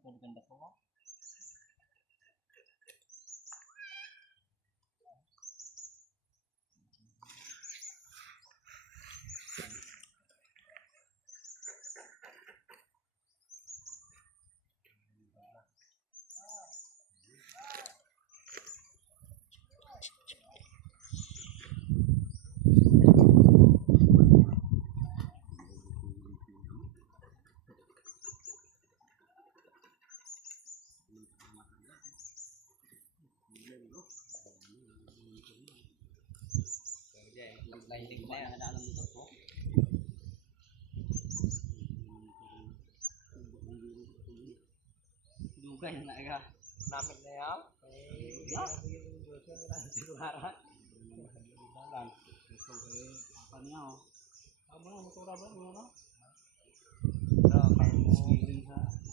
Ganda ko. Lighting na yan, alam mo to. Dugay na nga. Namit na yan. Ya. Apa niya oh. Amo na motora ba mo no? Pero kay mo sa